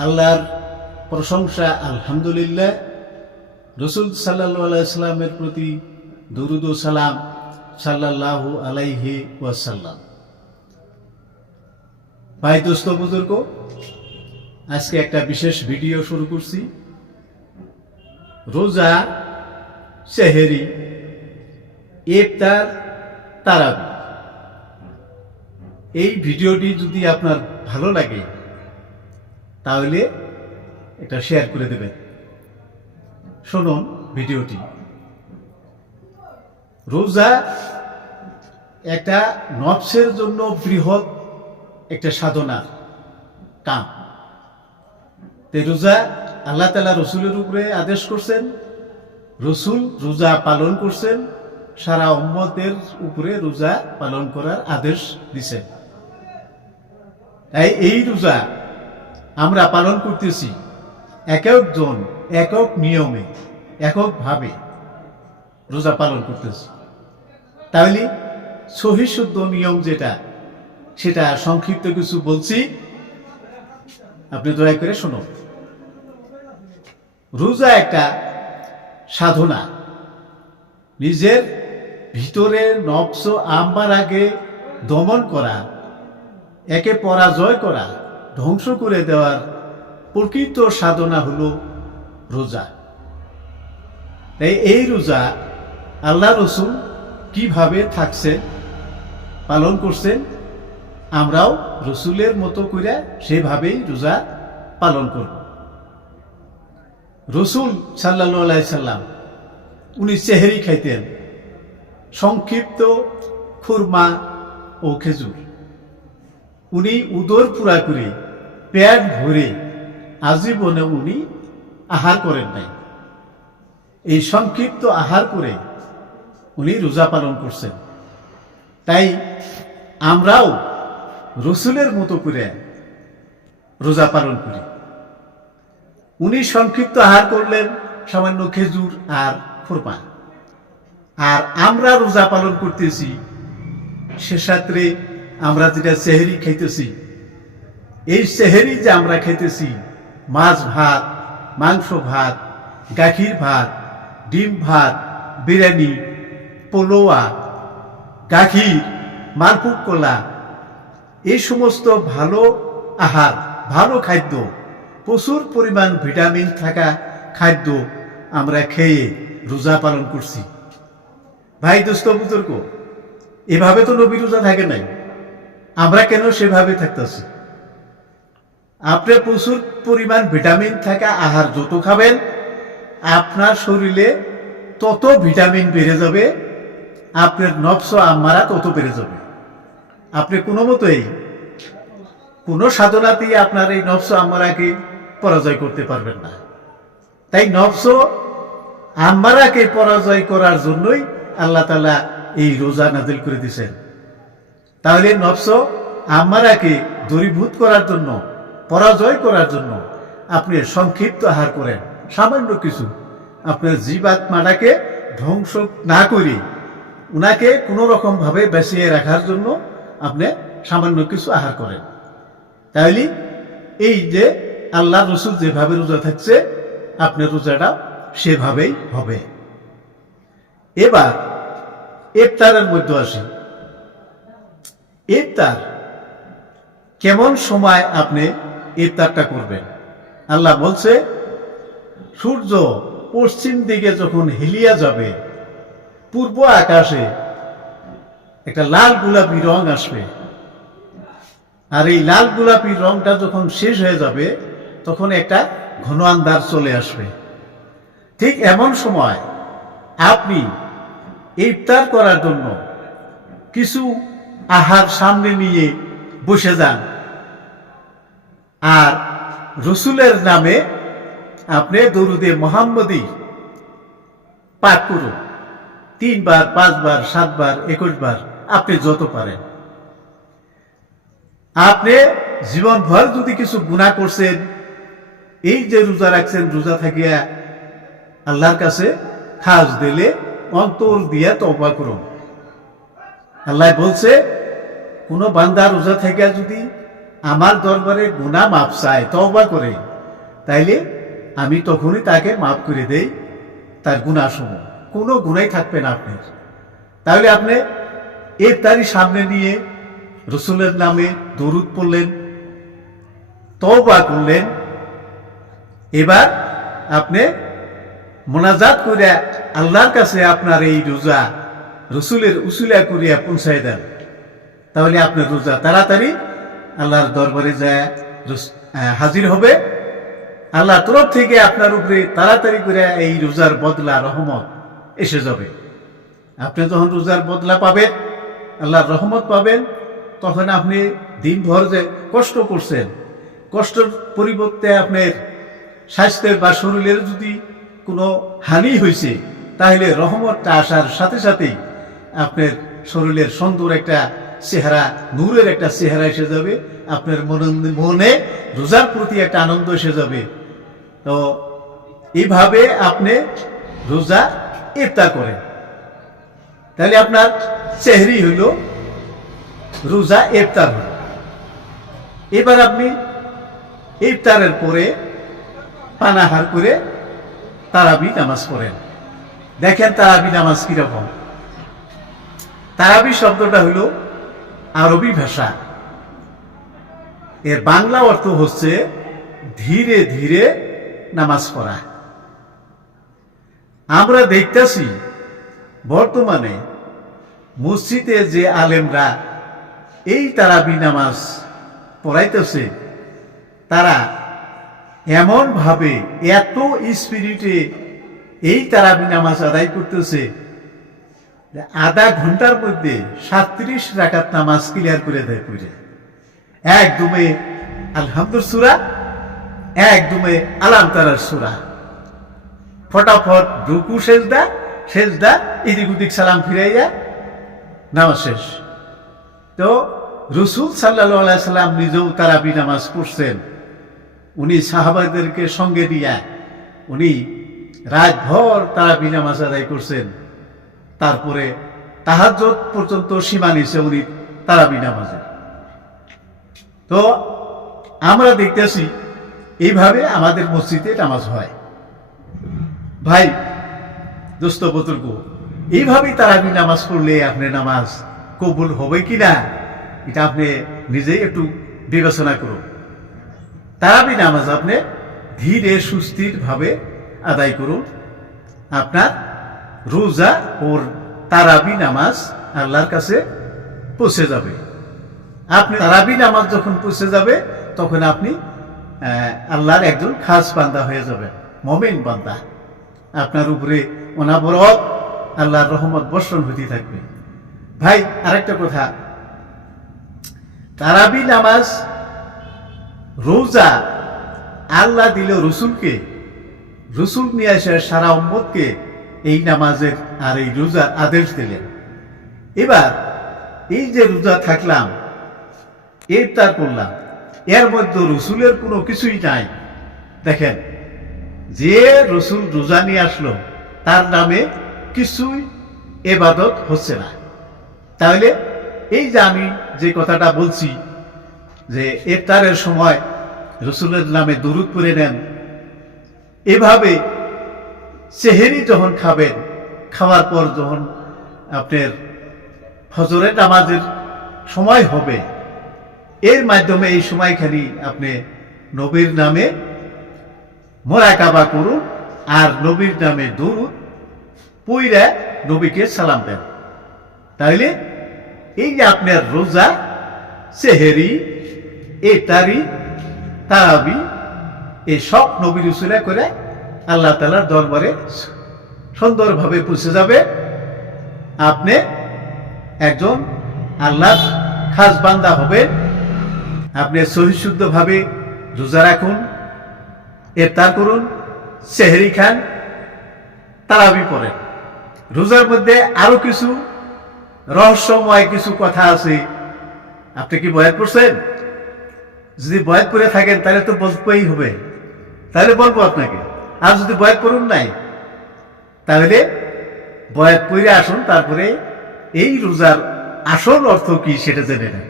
আল্লাহর প্রশংসা আলহামদুলিল্লাহ। রসুল সাল্লাল্লাহু আলাইহি সাল্লামের প্রতি দুরুদ ও সালাম সাল্লাল্লাহু আলাইহি ওয়াসাল্লাম। ভাই দোস্ত বুজুর্গ, আজকে একটা বিশেষ ভিডিও শুরু করছি। রোজা, সেহেরি, ইফতার, তারাবি। এই ভিডিওটি যদি আপনার ভালো লাগে তাহলে এটা শেয়ার করে দেবেন। শুনুন ভিডিওটি। রোজা একটা নফসের জন্য বৃহৎ একটা সাধনার কাম। রোজা আল্লাহ তাআলা রসুলের উপরে আদেশ করছেন, রসুল রোজা পালন করছেন, সারা উম্মতের উপরে রোজা পালন করার আদেশ দিছেন। তাই এই রোজা আমরা পালন করতেছি এক একজন একক নিয়মে, এককভাবে রোজা পালন করতেছি। তাহলে সহি শুদ্ধ নিয়ম যেটা, সেটা সংক্ষিপ্ত কিছু বলছি, আপনি দয়া করে শুনুন। রোজা একটা সাধনা, নিজের ভিতরে নফস আমমারাকে দমন করা, একে পরাজয় করা, ধ্বংস করে দেওয়ার প্রকৃত সাধনা হলো রোজা। তাই এই রোজা আল্লাহ রসুল কিভাবে থাকছেন, পালন করছেন, আমরাও রসুলের মতো করে সেভাবেই রোজা পালন করব। রসুল সাল্লাল্লাহু আলাইহি সাল্লাম উনি সেহরি খাইতেন, সংক্ষিপ্ত খুরমা ও খেজুর। উনি উদর পুরা করে, পেট ভরে আজীবনে উনি আহার করেন নাই। এই সংক্ষিপ্ত আহার করে উনি রোজা পালন করছেন। তাই আমরাও রসুলের মতো করে রোজা পালন করি। উনি সংক্ষিপ্ত আহার করলেন, সামান্য খেজুর আর খুরমা। আর আমরা রোজা পালন করতেছি, সেক্ষেত্রে আমরা যেটা সেহেরি খাইতেছি, এই সেহেরি যে আমরা খাইতেছি, মাছ ভাত, মাংস ভাত, গাখির ভাত, ডিম ভাত, বিরিয়ানি, পোলোয়া, গাখির, মালভোগ কলা, এই সমস্ত ভালো আহার, ভালো খাদ্য, প্রচুর পরিমাণ ভিটামিন থাকা খাদ্য আমরা খেয়ে রোজা পালন করছি। ভাই দোস্ত বুজুর্গ, এভাবে তো নবী রোজা থাকে নাই, আমরা কেন সেভাবে থাকতেছি? আপনি প্রচুর পরিমাণ ভিটামিন থাকা আহার যত খাবেন, আপনার শরীরে তত ভিটামিন বেড়ে যাবে, আপনার নফস আম্মারা তত বেড়ে যাবে। আপনি কোনো মতোই, কোনো সাধনাতেই আপনার এই নফস আম্মারাকে পরাজয় করতে পারবেন না। তাই নফস আম্মারাকে পরাজয় করার জন্যই আল্লাহ তাআলা এই রোজা নাজিল করে দিয়েছেন। তাহলে নফস আম্মারাকে দূরীভূত করার জন্য, পরাজয় করার জন্য আপনি সংক্ষিপ্ত আহার করেন, সামান্য কিছু, আপনার জীবাত্মাটাকে ধ্বংস না করে উনাকে কোনো রকম ভাবে বাঁচিয়ে রাখার জন্য আপনি সামান্য কিছু আহার করেন। তাহলে এই যে আল্লাহ রসুল যেভাবে রোজা থাকছে, আপনার রোজাটা সেভাবেই হবে। এবার ইফতারের মধ্যে আসি। ইফতার কেমন সময় আপনি ইফতারটা করবেন? আল্লাহ বলছে, সূর্য পশ্চিম দিকে যখন হেলিয়া যাবে, পূর্ব আকাশে একটা লাল গোলাপি রং আসবে। আর এই লাল গোলাপি রংটা যখন শেষ হয়ে যাবে, তখন একটা ঘন আন্ধার চলে আসবে। ঠিক এমন সময় আপনি ইফতার করার জন্য কিছু আহার সামনে নিয়ে বসে যান, আর রসুলের নামে আপনি দরুদে মুহাম্মদি পাঠ করুন। 3 বার, 5 বার, 7 বার, 21 বার, আপনি যত পারেন। আপনি জীবনভর যদি কিছু গুনাহ করছেন, এই যে রোজা রাখছেন, রোজা থাকিয়া আল্লাহর কাছে খাস দিলে অন্তর দিয়া তওবা করুন। আল্লাহ বলছে, কোনো বান্দা রোজা থেকে যদি আমার দরবারে গুনাহ মাফ চায়, তওবা করে, তাইলে আমি তখনই তাকে মাফ করে দেই তার গুনাহ সমূহ, কোনো গুনাই থাকবে না আপনার। তাহলে আপনি ইফতারি সামনে নিয়ে রসুলের নামে দরুদ পড়লেন, তওবা করলেন, এবার আপনি মোনাজাত করে আল্লাহর কাছে আপনার এই রোজা রসুলের উসিলা করিয়া পৌঁছাই দেন, তাহলে আপনার রোজা তাড়াতাড়ি আল্লাহর দরবারে যায় হাজির হবে। আল্লাহর তরফ থেকে আপনার উপরে তাড়াতাড়ি করে এই রোজার বদলা রহমত এসে যাবে। আপনি যখন রোজার বদলা পাবেন, আল্লাহর রহমত পাবেন, তখন আপনি দিনভর যে কষ্ট করছেন, কষ্টের পরিবর্তে আপনার স্বাস্থ্যের বা শরীরের যদি কোনো হানি হয়েছে, তাহলে রহমতটা আসার সাথে সাথেই আপনার শরীরের সুন্দর একটা চেহারা, নূরের একটা চেহারা এসে যাবে, আপনার মনে রোজার প্রতি একটা আনন্দ এসে যাবে। তো এইভাবে আপনি রোজা ইফতার করেন, তাহলে আপনার সেহরি হইল, রোজা ইফতার হল। এবার আপনি ইফতারের পরে পানাহার করে তারাবি নামাজ পড়েন। দেখেন তারাবি নামাজ কিরকম। তারাবি শব্দটা হইল আরবি ভাষা, এর বাংলা অর্থ হচ্ছে ধীরে ধীরে নামাজ পড়া। আমরা দেখতেছি বর্তমানে মসজিদে যে আলেমরা এই তারাবি নামাজ পড়াইতেছে, তারা এমন ভাবে এত স্পিরিটে এই তারাবি নামাজ আদায় করতেছে, আধা ঘন্টার মধ্যে 37 রাকাত নামাজ ক্লিয়ার করে দেয়। পুরে একদমে আলহামদুল সূরা, একদমে আলাম তারার সূরা, ফটাফট রুকু সেজদা, সেজদা এদিক ওদিক সালাম ফিরাইয়া নামাজ শেষ। তো রসুল সাল্লাল্লাহু আলাইহি সাল্লাম নিজেও তারাবি নামাজ পড়ছেন। উনি সাহাবাদেরকে সঙ্গে দিয়া উনি রাতভর তারাবি নামাজ আদায় করছেন। তারপরে তাহাজ্জুদ পর্যন্ত সীমা নিছে উনি তারাবি নামাজে। তো আমরা দেখতেছি এইভাবে আমাদের মসজিদে নামাজ হয়। ভাই দোস্ত বুজুর্গ, এইভাবেই তারাবি নামাজ পড়লে আপনি নামাজ কবুল হবে কিনা এটা আপনি নিজেই একটু বিবেচনা করুন। তারাবি নামাজ আপনি ধীরে সুস্থির ভাবে আদায় করুন। আপনার রোজা ওর তারাবি নামাজ আল্লাহর কাছে পৌঁছে যাবে। আপনি তারাবি নামাজ যখন পৌঁছে যাবে, তখন আপনি আল্লাহর একজন খাস বান্দা হয়ে যাবে, মুমিন বান্দা। আপনার উপরে অনাবরত আল্লাহর রহমত বর্ষণ হতে থাকবে। ভাই আরেকটা কথা, তারাবি নামাজ রোজা আল্লাহ দিল রসুলকে, রসুল নিয়ে এসে সারা উম্মতকে এই নামাজের আর এই রোজার আদেশ দিলেন। এবার এই যে রোজা থাকলাম, ইফতার করলাম, এর মধ্যে রসুলের কোনো কিছুই নাই। দেখেন, যে রসুল রোজা নিয়ে আসলো তার নামে কিছুই ইবাদত হচ্ছে না। তাহলে এই যে আমি যে কথাটা বলছি যে ইফতারের সময় রসুলের নামে দুরূদ পড়ে নেন, এভাবে সেহেরি যখন খাবেন, খাওয়ার পর যখন আপনার ফজরের নামাজের সময় হবে, এর মাধ্যমে এই সময়খানি আপনি নবীর নামে মোরাকাবা করুন আর নবীর নামে দুরূদ পইরা নবীকে সালাম দেন। তাইলে এই যে আপনার রোজা, সেহেরি, ইফতারি, তারাবি, এই সব নবীর উসিলা করে আল্লাহ তাআলার দরবারে সুন্দরভাবে পৌঁছে যাবে। আপনি একজন আল্লাহর খাস বান্দা হবেন। আপনি সহিশুদ্ধভাবে রোজা রাখুন, ইফতার করুন, সেহরি খান, তারাবি পড়েন। রোজার মধ্যে আরো কিছু রহস্যময় কিছু কথা আছে। আপনি কি বয়াত পড়ছেন? যদি বয়াত পড়ে থাকেন তাহলে তো বলতেই হবে, তাহলে বলবো আপনাকে। আর যদি বয়াত পড়ুন নাই, তাহলে বয়াত পড়ে আসুন, তারপরে এই রোজার আসল অর্থ কি সেটা জেনে নেন।